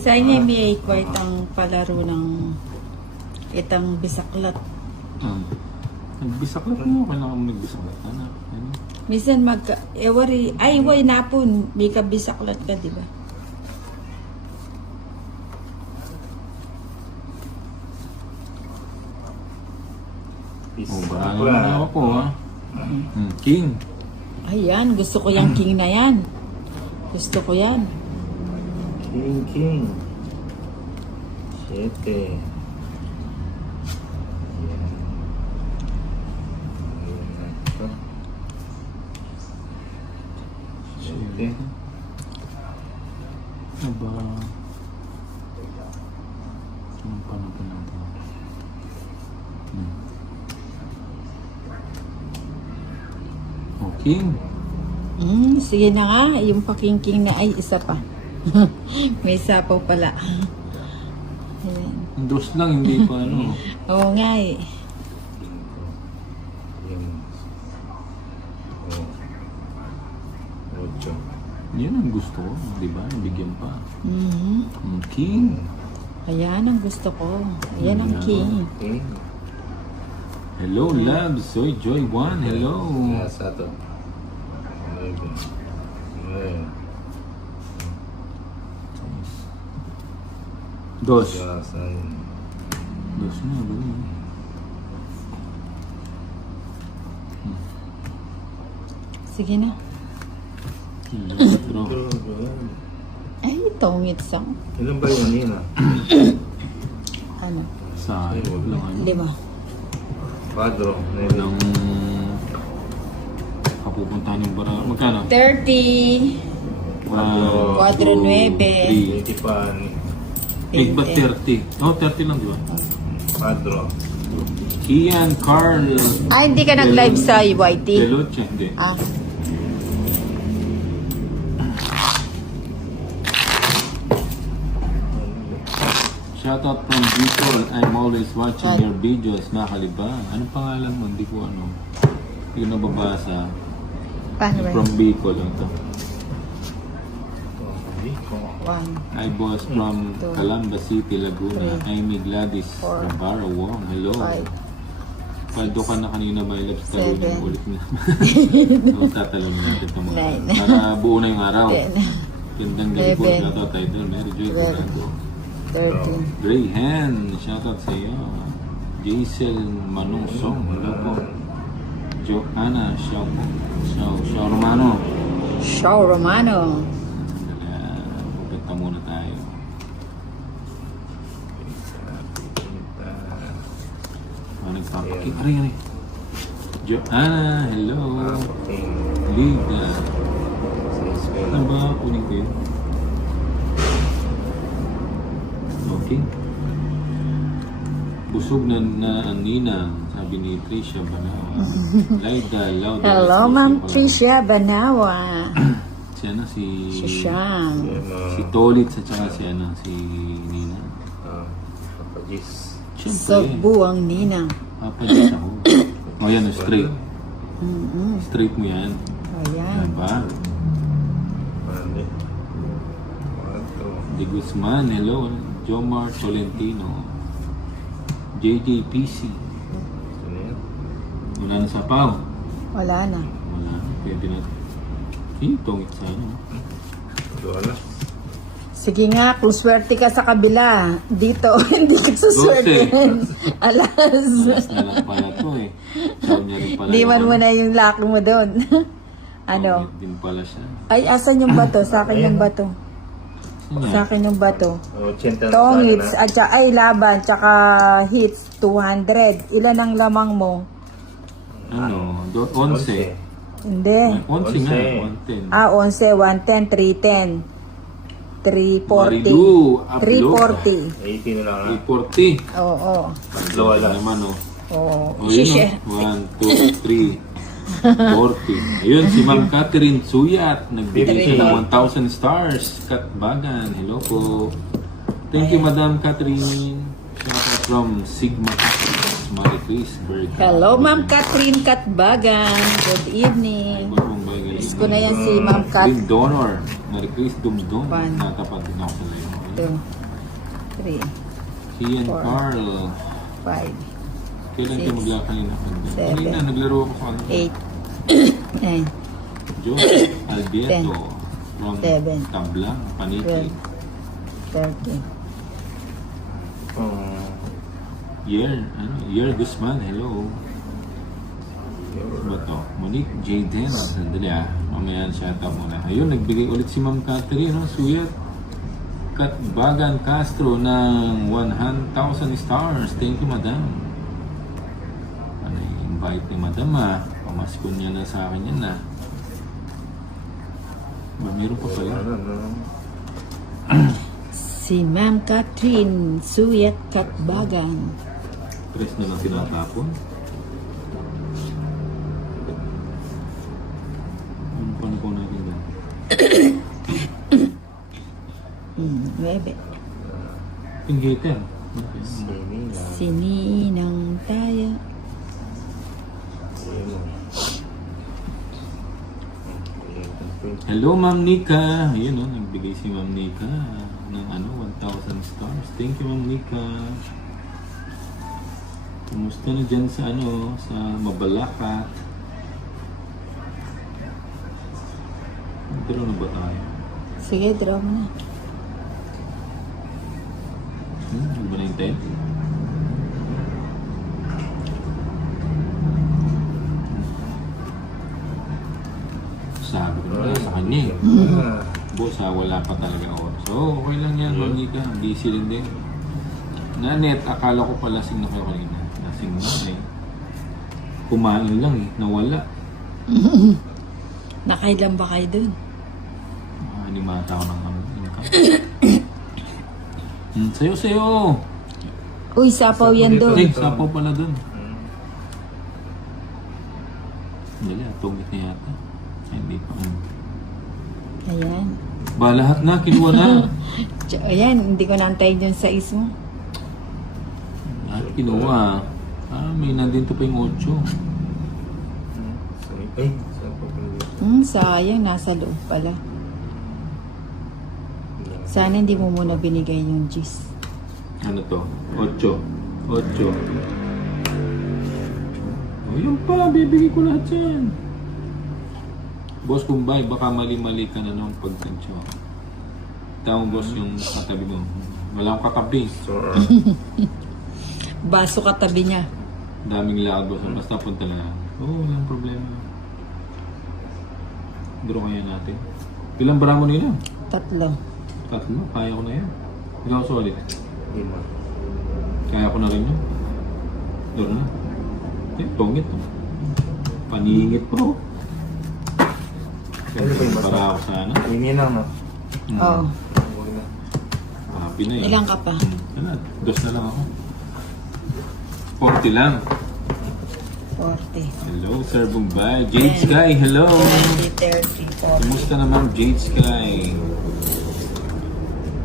Sa inyo may quite ang palaro ng itang bisaklat. Nagbisaklat mo. Kailangan mo nagbisaklat. Ano? Minsan ewari, ay, way napon, may kabisaklat ka, di ba? Oh, bahala na ako ha. King. Ayan, gusto ko yung king na yan. Gusto ko yan. King. 7. Yan. Ayan na ito. 7. Aba. Anong panapin natin? Okay. Sige na nga, yung pakingking na ay isa pa. May sapaw pala. Ayan. Dos lang, hindi pa ano. Oo nga eh. 8. Yan ang gusto ko, di ba? Nabigyan pa. Mhm. King. Ayan ang gusto ko. Ayan ang king. King. Hello, Labs. Soy Joy 1. Hello. Nasa ito. 9. Dos. Yasan. Dos na, gano'n. Sige na. Bro. Ay, tongit sang. Ilan ba yun Nina? Ano? Sa lang ano. 5. Padro. Walang kapupuntahan yung bara. Magkano? 30. 4-9. 20 pa. Big ba 30? Oh, 30 lang, di ba? Padro. Ian, Carl. Ay, hindi ka nag-live sa YT? Deluche, hindi. Ah. Shoutout from Bicol. I'm always watching your videos. Nakaliba. Anong pangalan mo? Hindi ko ano. Hindi ko nababasa. Paano ba? From Bicol lang to. 1. Hi boss from Two. Calamba City, Laguna. Three. Amy Gladys Four. Navarro Wong. Hello. 5. Paldo ka na kanina, my loves. Talunin Seven. ulit na. So, tatalunin natin ito mga. Nine. Para buo na yung araw. 10. Gandang gabi po. Eleven. Shoutout idol. Mary Joy Twelve. Corrado. 13. Gray Hen. Shoutout sa iyo. Jaisel Manungsong. Hello po. Joanna Shaw Romano. Shaw Romano. Pupunta muna tayo. Nagpapaking. Aray. Joanna, hello. Liga. Ano ba? Kunin ko yun. Okay. Busog na ang ninang, sabi ni Tricia Banawa. Laida, Lauda. Hello, Ma'am Tricia Banawa. Si ano, si Siyang. si Tolit at saka si ano, si Nina. Kapagis. Siyempre. Buang ninang. Papadis ako. O yan, straight. Mm-hmm. Straight mo yan. Ayan. Diba? Mali. 4. De Guzman, hello. Jomar Tolentino. JJPC. Ano yan? Wala na sa paw. Wala na. Wala. Pwede na. Tongit sa ano. Wala. Sige nga, kung swerte ka sa kabila, dito, hindi ka suswerte. Alas. Alas na lang pala to eh. Sabi niya rin pala. Liman mo na yung lock mo doon. Ano? Tongit din pala siya. Ay, asan yung bato? Sa akin yung bato. Sino? Sa akin yung bato. 80 Tongits, at saka, ay, laban, tsaka hits, 200. Ilan ang lamang mo? Ano? 11. Hindi. 11 nga. 110. Ah, 11, 110, 310. 340. Marilu, Ablo. 340. 80 na lang. 340. Oo. Tatlo wala. Naman oh. Oo. O yun o. 1, 2, 3, 40. Ayun, si Ma'am Catherine Suyat. Nagbigay siya ng 1,000 stars. Katbagan. Hello po. Thank you, Madam Catherine. Shoutout from Sigma Catholics, Maricrisburg. Hello, Ma'am Catherine Katbagan. Good evening. Miss ko na yan si Ma'am Kat. Big donor. Maricris Dumdum. One. Natapat din ako sa live. 2, 3, Ian Four. Carl. 5, Kailan Six, kayo maglaro kanina? seven, Kanina, naglaro ako sa kanina. 8, 9, George Alberto. From Seven. Tablang, Paniki. 12, 13. Yer Guzman, hello. Ba to? Monique Jayden. Sandali mamaya shoutout muna. Ayun, nagbigay ulit si Ma'am Catherine, no? Suyat Katbagan Castro ng 100,000 stars. Thank you, madam. Ano yung invite ni madam, pamaskon niya na sa akin yan, Meron pa pala. Si Ma'am Catherine Suyat Katbagan. Press na lang tinatapon. Ano po natin dyan? 9. Pinggater. Sininang Taya. Hello, Ma'am Nika. Ayun, nagbigay si Ma'am Nika ng 1,000 stars. Thank you, Ma'am Nika. Kumusta na dyan sa sa Mabalacat? Pero na ba tayo? Sige, draw mo na. Ano ba na yung time? Sabi ko na sa kanya Boss wala pa talaga oras. So, okay lang yan, Ma'am Nika. Busy rin din. Nanet, akala ko pala lasing na kayo kanina. Lasing na Kumain lang nawala. Nakailan ba kayo dun? Animata ako ng income. Sayo. Uy, sapaw yan doon. Sapaw pala dun. Dali, tungit na yata. Ay, hindi pa. Ayan. Ba, lahat na, kinuha na. Ayan, hindi ko naantayin yung size mo. Lahat kinuha. May nandito pa yung 8. Sayang, nasa loob pala. Sana hindi mo muna binigay yung gis. Ano to? 8. O yun pa, bibigay ko lahat yan. Boss Kumbay, baka mali-mali ka na nung pagtansyo. Tawang boss yung katabi mo. Wala akong katabi. Baso katabi niya. Daming lakad boss. Basta punta lang. Walang problema. Draw kaya natin. Ilang bara mo nila? 3. 3. Kaya ko na yan. Ikaw solid. Kaya ko na rin yun. Draw na. Tongit. Paningit bro. Para ako sana. Hindi lang, no? Oo. Happy na yun. Ilang ka pa? Ano? 2 na lang ako. 40 lang. 40. Hello, Sir Bombay. Jade Sky, hello. 20, 30, 40. Kumusta naman, Jade Sky?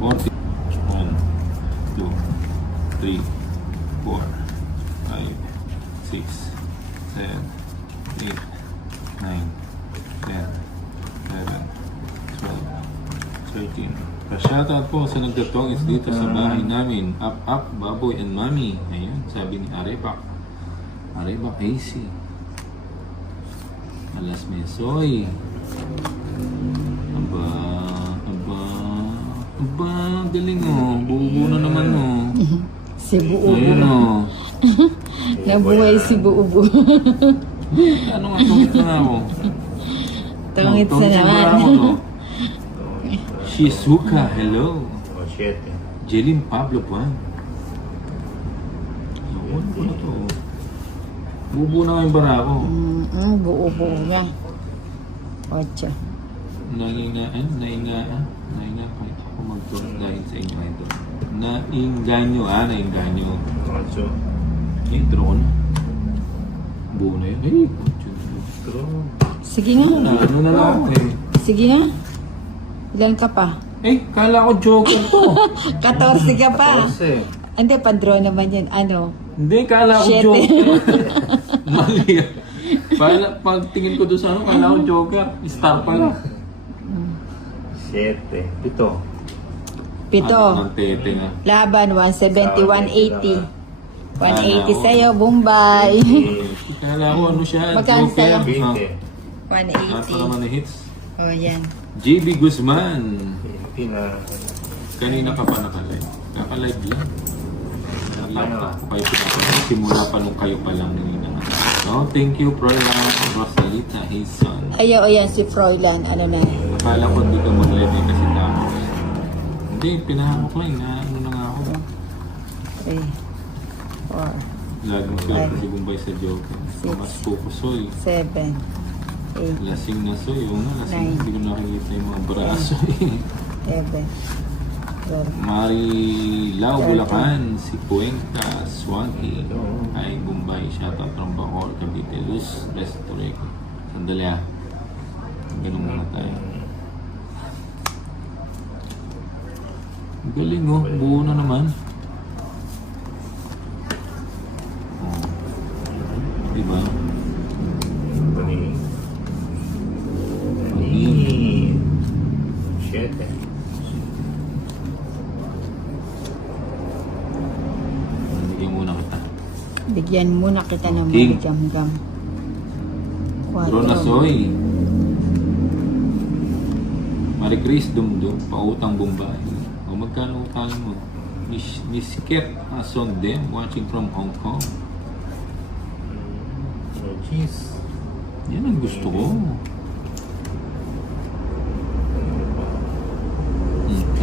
40. 1, 2, 3, 4, 5, 6, 7, 8, 9, 10, 11, 12, 13. Pa-shoutout po sa nagtatongis dito sa bahay namin. Up, baboy and mami. Ayun, sabi ni Arepak. Arepak AC. Alas Mesoy. Aba, galing Buo na naman Si Buubo. Ayun Nabuhay si Buubo. Ano nga, tungit na ako. Tungit sa na naman. ako, Shizuka, hello. 7. Jeline Pablo Juan. Ano ko na to? Buo na nga yung bara ko. Buubo niya. 8. Naingaan kahit ako mag-talk dahil sa inyo ito. Nainganyo. Intro ko na. Buo na yun. Ay, Sige nga. ano na lang Sige nga. Ilan ka pa? Kala ko joker to. 14 ka pa. 14. Hindi, pa-draw naman yun. Ano? Hindi, kala ko 7. joker. Mali. Pagtingin ko doon sa kala ko joker. Star pala. 7. 7. Pito. Ng tete nga. Laban, 170, 180. 180 sa'yo, Bombay. Kala ko ano siya, Magkano Joker. sa'yo? 20. Lahat pa naman 180. na hits. Oh, yan. JB Guzman. 20 na. Kanina ka pa nakalive. Nakalive lang. Nalapta ko kayo pinapanood. Simula pa nung kayo pa lang kanina. No, thank you, Proyan, Rosalita, his son. Ayaw, ayan si Froilan. Ano na? Akala ko hindi ka mag-live eh kasi tama. Hindi, pinahamok lang. Ano na nga ako. 3, 4, Laging siya kasi Bombay sa Joker. Six. Mas pupusoy. 7, 8, Lasing na soy. Oo nga, lasing. Nine. Hindi ko nakikita yung mga braso eh. 11, 12. Marilao, Bulacan, si Cuenca, Swanky, ay Bombay, shoutout from Bacor, Cavite, Luz, Restaurant. Sandali ah. Ganun muna tayo. Galing oh, buo na naman. Oh. Diba? Panin. Shit eh. Bigyan muna kita. Bigyan muna kita ng King. mga jam-gam. Ronasoy. Marie Chris Dumdum, pautang Bombay. O magkano utang mo? Miss Ket Ason Dem, watching from Hong Kong. Oh, jeez. Yan ang gusto ko.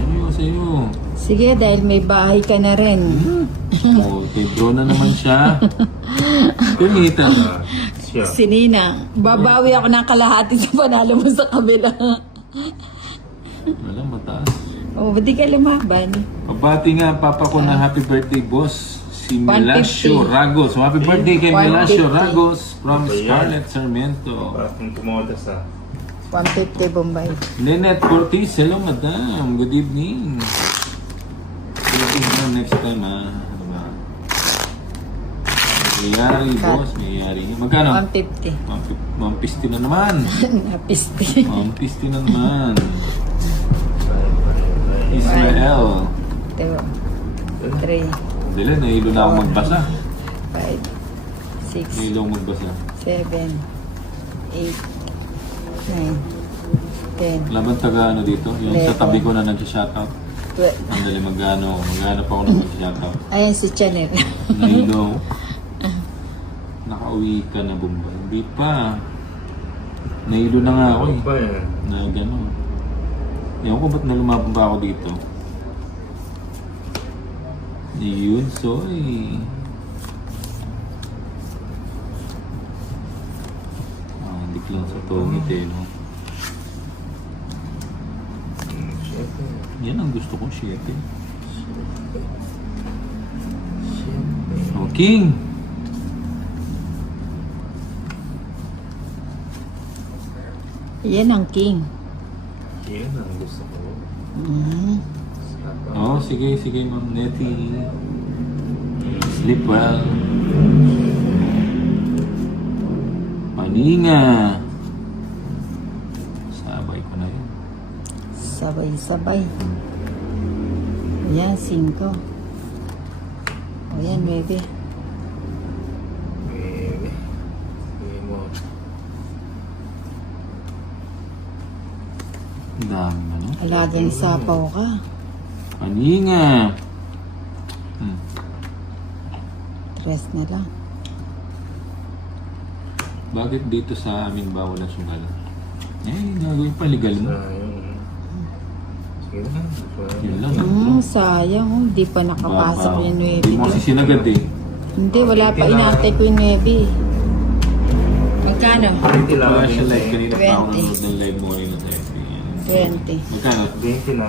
Ano sa'yo? Sige, dahil may bahay ka na rin. O, kay bro na naman siya. Kumita. Siya. Si Nina, babawi ako ng kalahati sa panalo mo sa kabila. Wala, mataas. Oh, ba't di ka lumaban? Pabati nga, papa ko na happy birthday, boss. Si 150. Melasio Ragos. So, happy birthday kay Melasio 150. Ragos from Ito yan. Scarlett Sarmiento. Parang kumodas ah. 150 Bombay. Nenette Cortez, hello madam. Good evening. Good evening next time ah. Ano ba? Mayayari, boss. Mayayari. Magkano? 150. 150 na naman. Napisti. 150 na naman. Israel. 2, 3, Dili, nahilo na ako magbasa. 5, 6, Nahilo ako magbasa. 7, 8, 9, 10, Laban taga ano dito? Yung sa tabi ko na nag-shoutout. 12. Andali magano pa ako nag-shoutout. Ayun si Chanel. Nahilo. Nakauwi ka na Bombay. Hindi pa. Nahilo na nga ako eh. Ba yan? Na gano'n. Ewan ko ba't nalumabang ba ako dito? Yun, soy. Hindi lang sa tongit eh, no? Shit eh. Yan ang gusto ko, shit eh. Shit eh. Oh, King! Yan ang king. Yan ang gusto ko. Oh, sige, Ma'am Nettie. Sleep well. Paninga. Sabay ko na yun. Sabay-sabay. Yan, 5. O yan, 9. Sige mo. Ang dami na, no? Alagang sapaw ka. Paninga. 3 na lang. Bakit dito sa amin bawal ang sungal? Gagawin pa legal mo. Sayang. Sige na. Yun lang. Sayang. Oh, di pa nakapasok yung 9. Hindi mo kasi sinagad eh. Hindi, wala pa. Inaantay ko yung 9. Magkano? Wala siya live. Kanina pa ako 20. nanonood ng live mo rin sa FB. 20. Magkano? 20 na.